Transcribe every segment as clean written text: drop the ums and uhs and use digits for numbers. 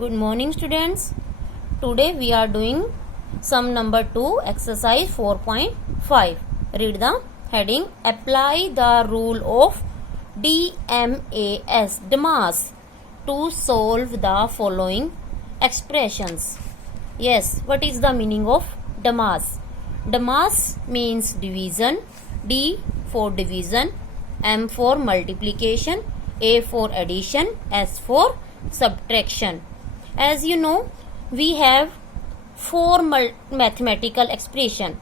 Good morning students. Today we are doing sum number 2 exercise 4.5. Read the heading. Apply the rule of DMAs to solve the following expressions. Yes, what is the meaning of DMAs? DMAs means division. D for division, M for multiplication, A for addition, S for subtraction. As you know, we have four mathematical expression.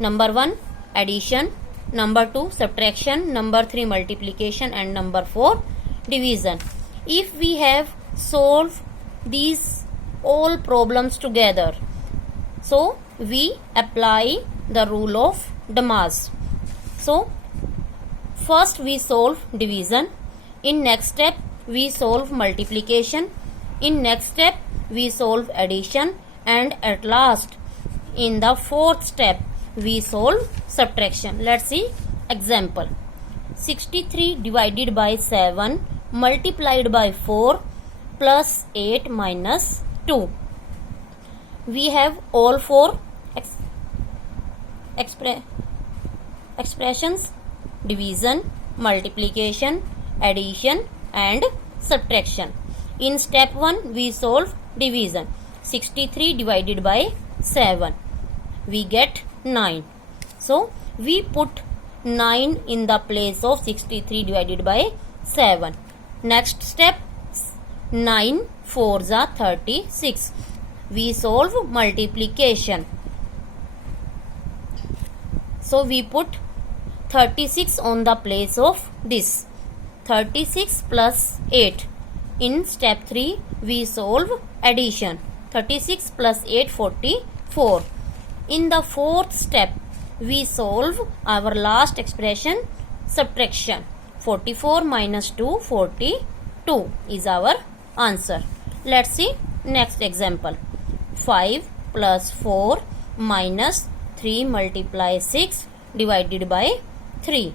Number 1 addition, number 2 subtraction, number 3 multiplication, and number 4 division. If we have solved these all problems together, so we apply the rule of DMAs. So first we solve division. In next step we solve multiplication. In next step we solve addition, and at last in the fourth step we solve subtraction. Let's see example. 63 divided by 7 multiplied by 4 plus 8 minus 2. We have all four expressions: division, multiplication, addition, and subtraction. In step 1 we solve division. 63 divided by 7, we get 9. So we put 9 in the place of 63 divided by 7. Next step, 9 4s are 36. We solve multiplication. So we put 36 on the place of this. 36 plus 8. In step 3 we solve addition. 36 plus 8 44. In the fourth step we solve our last expression, subtraction. 44 minus 2 42 is our answer. Let's see next example. 5 plus 4 minus 3 multiply 6 divided by 3.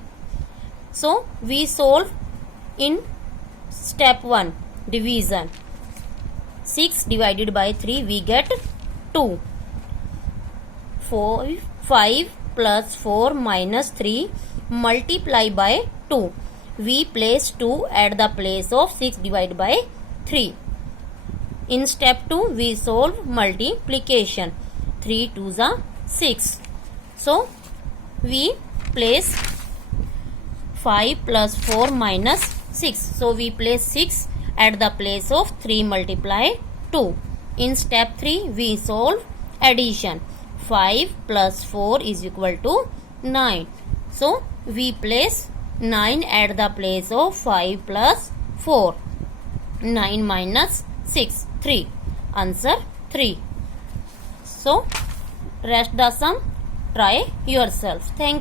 So we solve in step 1 division. 6 divided by 3 we get 2. 5 plus 4 minus 3 multiply by 2. We place 2 at the place of 6 divided by 3. In step 2 we solve multiplication. 3 2s are 6. So we place 5 plus 4 minus 6. So we place 6 at the place of 3 multiply 2. In step 3 we solve addition. 5 plus 4 is equal to 9. So we place 9 at the place of 5 plus 4. 9 minus 6, 3. Answer 3. So rest the sum, try yourself. Thank you.